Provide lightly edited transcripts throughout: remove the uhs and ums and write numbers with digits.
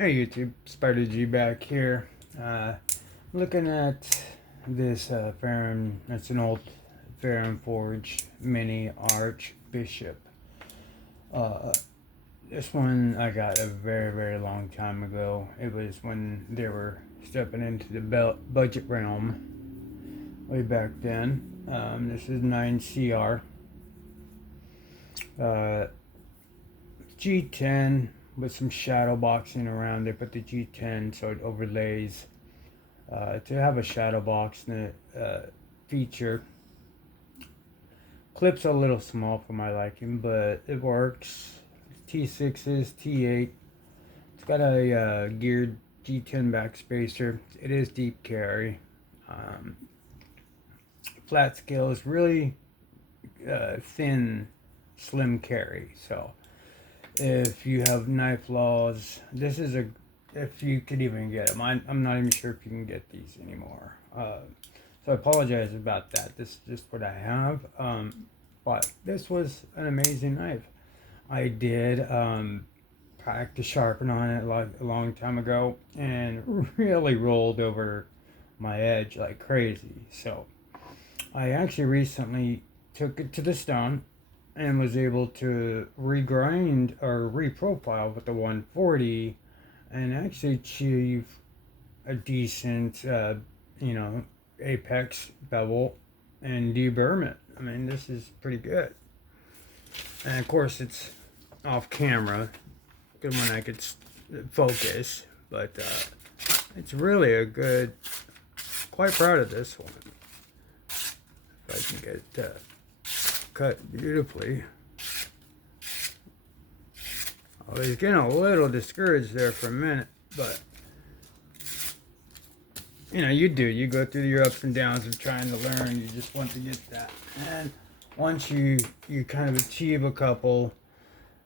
Hey YouTube, Spider G back here. Looking at this Ferrum. It's an old Ferrum Forge Mini Archbishop. Uh, this one I got a very long time ago. It was when they were stepping into the budget realm way back then. This is 9CR. G10 with some shadow boxing around it, but the G10 so it overlays. To have a shadow box feature. Clip's a little small for my liking, but it works. T6s, T8. It's got a geared G10 backspacer. It is deep carry. Flat scale is really thin, slim carry. So if you have knife flaws, this is a, if you could even get them. I'm not even sure if you can get these anymore. So I apologize about that. This is just what I have. But this was an amazing knife. I did practice sharpen on it a long time ago and really rolled over my edge like crazy. So I actually recently took it to the stone and was able to regrind or reprofile with the 140 and actually achieve a decent, apex bevel and deburrment. I mean, this is pretty good. And of course, it's off camera. Good when I could focus, but it's really a good. Quite proud of this one. If I can get it cut beautifully. I was getting a little discouraged there for a minute, but you go through your ups and downs of trying to learn. You just want to get that, and once you kind of achieve a couple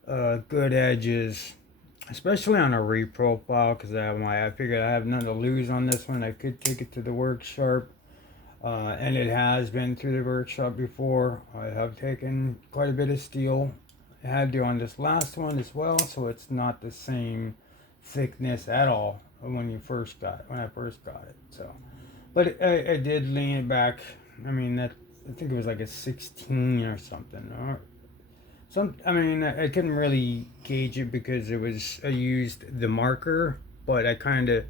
good edges, especially on a reprofile, because I figured I have nothing to lose on this one. I could take it to the workshop, and it has been through the workshop before. I have taken quite a bit of steel. I had to on this last one as well, so it's not the same thickness at all when I first got it. So, but I did lean it back. I mean, I think it was like a 16 or something. I couldn't really gauge it because I used the marker, but I kind of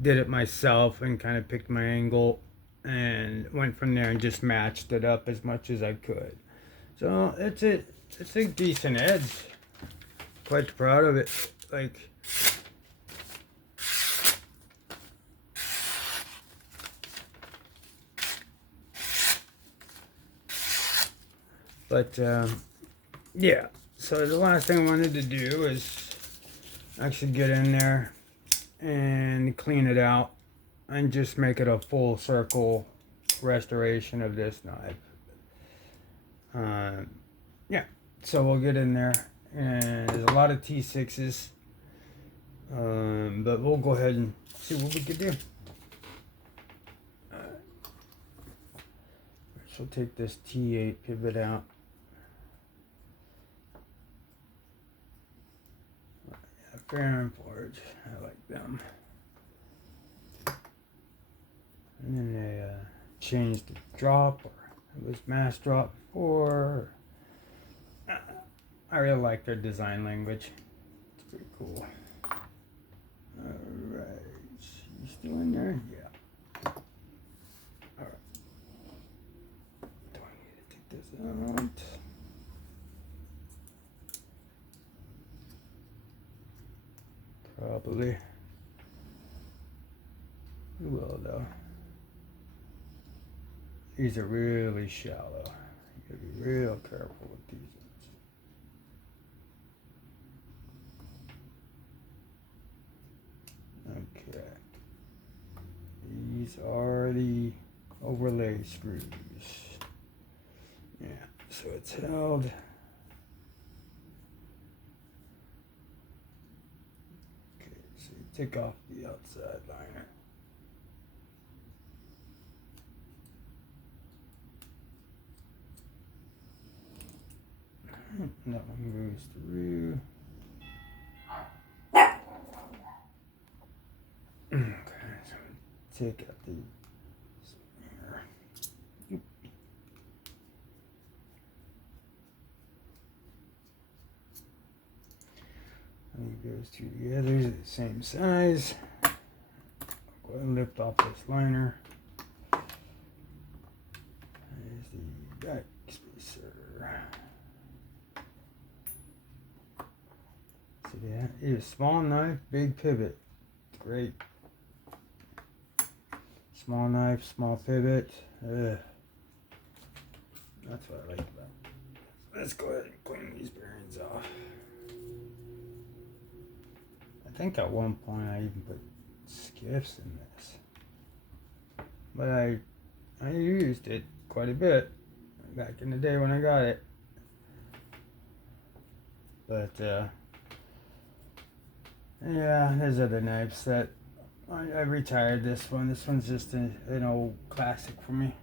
did it myself and kind of picked my angle and went from there and just matched it up as much as I could. So it's a decent edge. Quite proud of it. But yeah, so the last thing I wanted to do is actually get in there and clean it out and just make it a full circle restoration of this knife. Yeah, so we'll get in there, and there's a lot of T6s, but we'll go ahead and see what we can do. So take this T8 pivot out. Ferrum Forge, I like them. And then they changed the drop, or it was mass drop before. I really like their design language. It's pretty cool. Alright, you still in there? Yeah. Alright. Do I need to take this out? Probably. You will though. These are really shallow. You gotta be real careful with these ones. Okay. These are the overlay screws. Yeah, so it's held. So you take off the outside liner. That one moves through. Okay, so take out the here. I think those two together, they're the same size. Go ahead and lift off this liner. There's the back spacer. See that? It's a small knife, big pivot. Great. Small knife, small pivot. That's what I like about it. Let's go ahead and clean these bearings off. I think at one point I even put skiffs in this, but I used it quite a bit back in the day when I got it. But yeah, there's other knives that I retired this one. This one's just an old classic for me.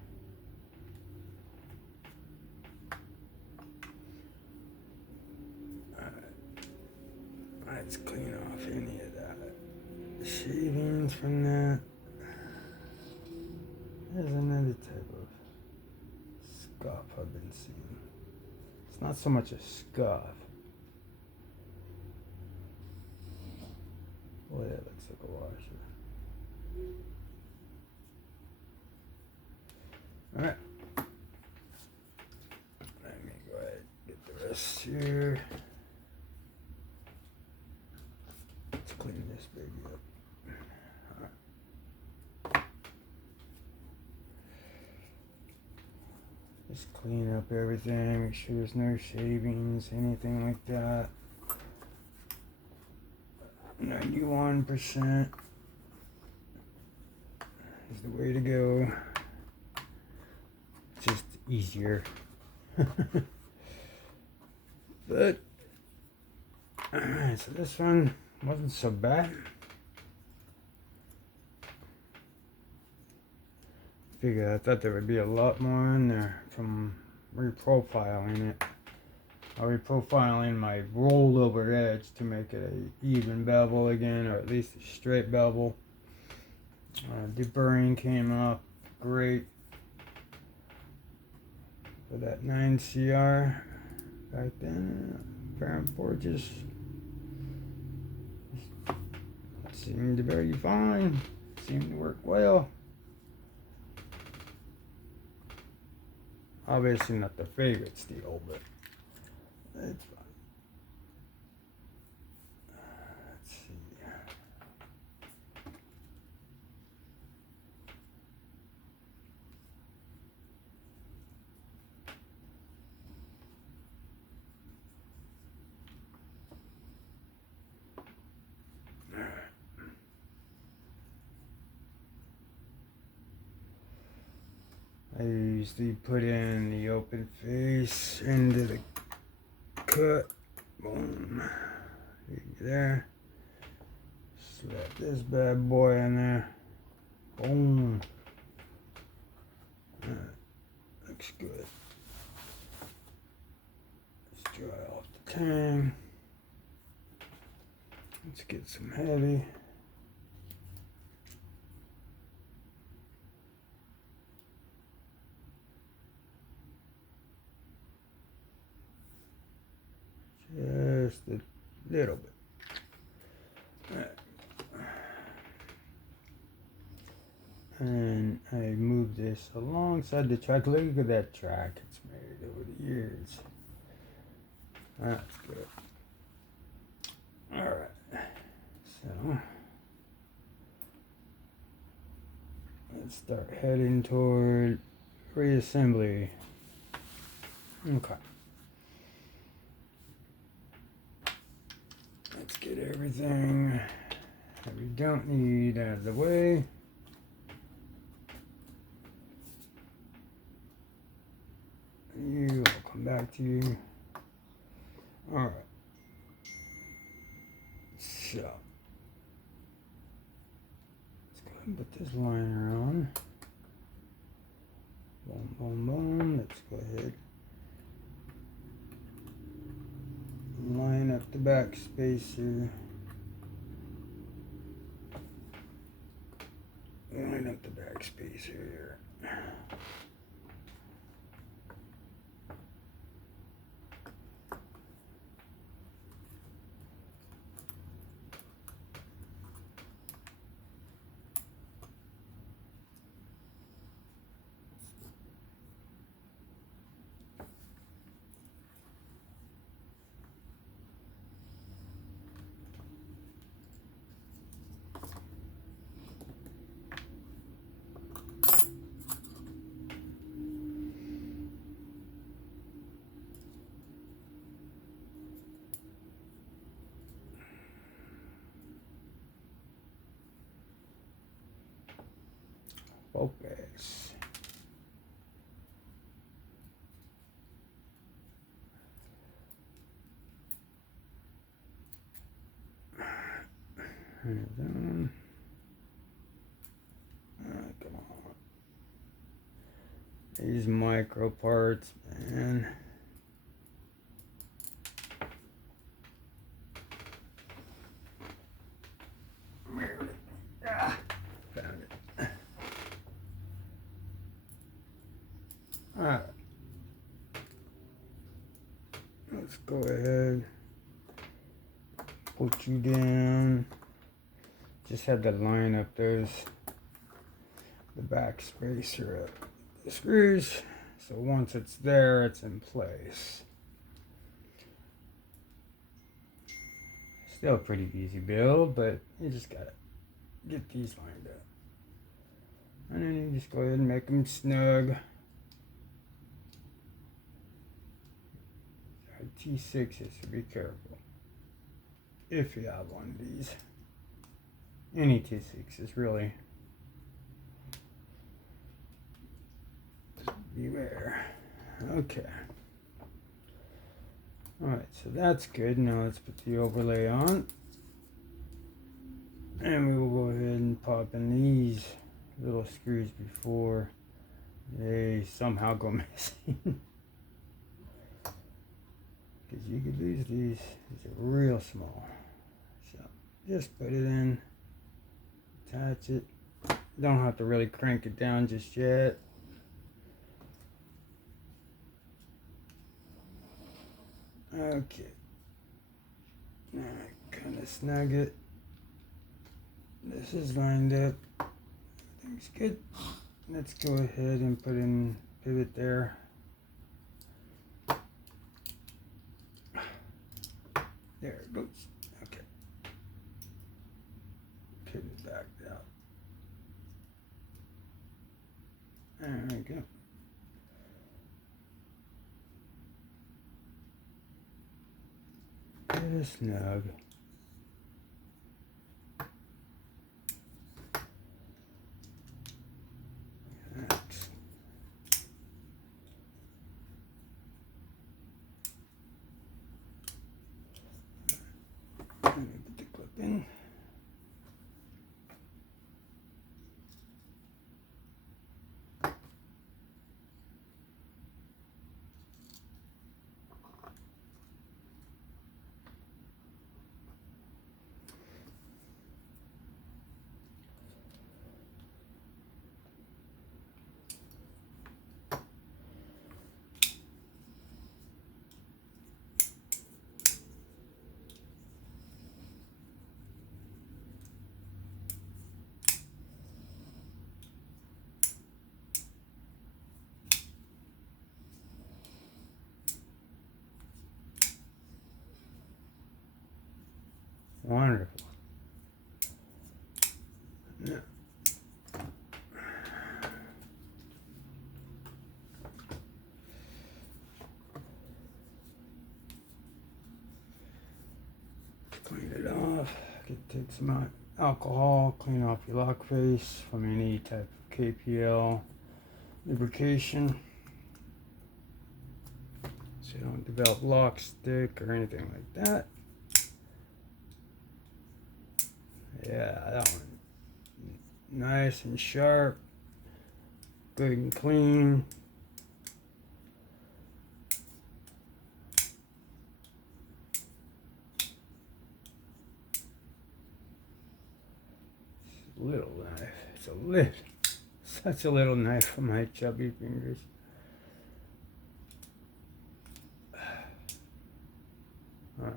Let's clean off any of that shavings from that. There's another type of scuff I've been seeing. It's not so much a scuff. Boy, that looks like a washer. Alright. Let me go ahead and get the rest here. Let's clean this baby up. Alright. Just clean up everything, make sure there's no shavings, anything like that. 91% is the way to go. Just easier. But alright, so this one wasn't so bad. I thought there would be a lot more in there from reprofiling it. I'll reprofiling my rollover edge to make it a even bevel again, or at least a straight bevel. Deburring came off great for that 9CR back then. Ferrum forges seemed to be very fine. Seemed to work well. Obviously not the favorite steel, but it's fine. Let's see. I usually put in the open face into the cut. Boom. There. Slap this bad boy in there. Boom. Looks good. Let's dry off the tang. Let's get some heavy. Just a little bit. Right. And I move this alongside the track. Look at that track it's made over the years. That's good. Alright. So let's start heading toward reassembly. Okay. Let's get everything that we don't need out of the way. I'll come back to you. Alright. So, let's go ahead and put this liner on. Boom, boom, boom. Let's go ahead. Line up the back spacer. line up the back spacer here. Focus. Come on. These micro parts, man. Found it. Alright. Let's go ahead. Put you down. Just had to line up the back spacer at the screws. So once it's there, it's in place. Still a pretty easy build, but you just gotta get these lined up. And then you just go ahead and make them snug. T6s, so be careful. If you have one of these. Any T6s, really. Just beware. Okay. Alright, so that's good. Now let's put the overlay on. And we will go ahead and pop in these little screws before they somehow go missing. Because you could lose these. These are real small. So just put it in. Attach it. Don't have to really crank it down just yet. Okay. Now I kind of snug it. This is lined up. Everything's good. Let's go ahead and put in pivot there. There it goes. Okay. Pivot back out. There we go. Get a snug. Next. Let me put the clip in. Wonderful. Now, clean it off. Take some alcohol, clean off your lock face from any type of KPL lubrication, so you don't develop lock stick or anything like that. Yeah, that one. Nice and sharp. Good and clean. Little knife. It's a little, such a little knife for my chubby fingers. All right.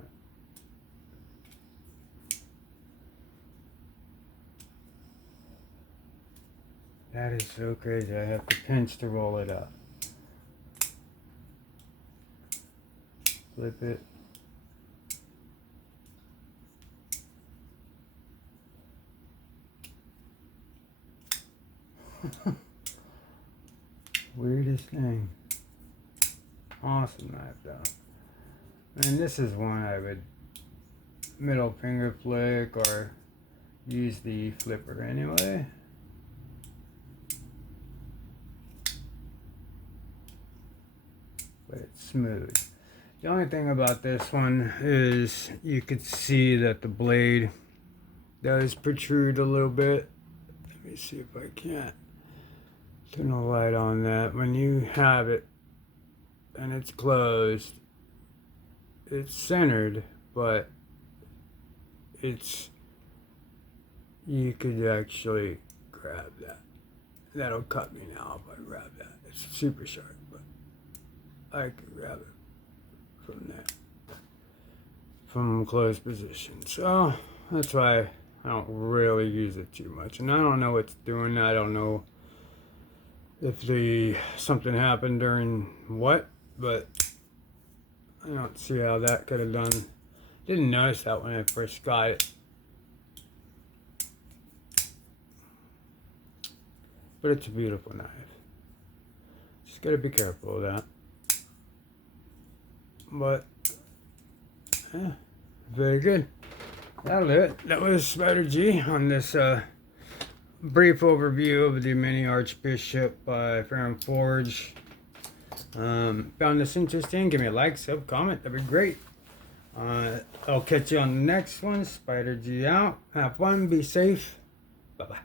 That is so crazy. I have to pinch to roll it up. Flip it. Weirdest thing. Awesome knife though. And this is one I would middle finger flick or use the flipper anyway. But it's smooth. The only thing about this one is you could see that the blade does protrude a little bit. Let me see if I can't turn a light on that. When you have it and it's closed, it's centered, but you could actually grab that. That'll cut me now if I grab that. It's super sharp, but I could grab it from there, from closed position. So that's why I don't really use it too much. And I don't know what's doing. I don't know if something happened during what, but I don't see how that could have done. Didn't notice that when I first got it. But it's a beautiful knife. Just gotta be careful of that. But yeah, very good. That'll do it. That was Spider G on this brief overview of the mini Archbishop by Ferrum Forge. Found this interesting? Give me a like, sub, comment. That'd be great. I'll catch you on the next one. Spider G out. Have fun. Be safe. Bye bye.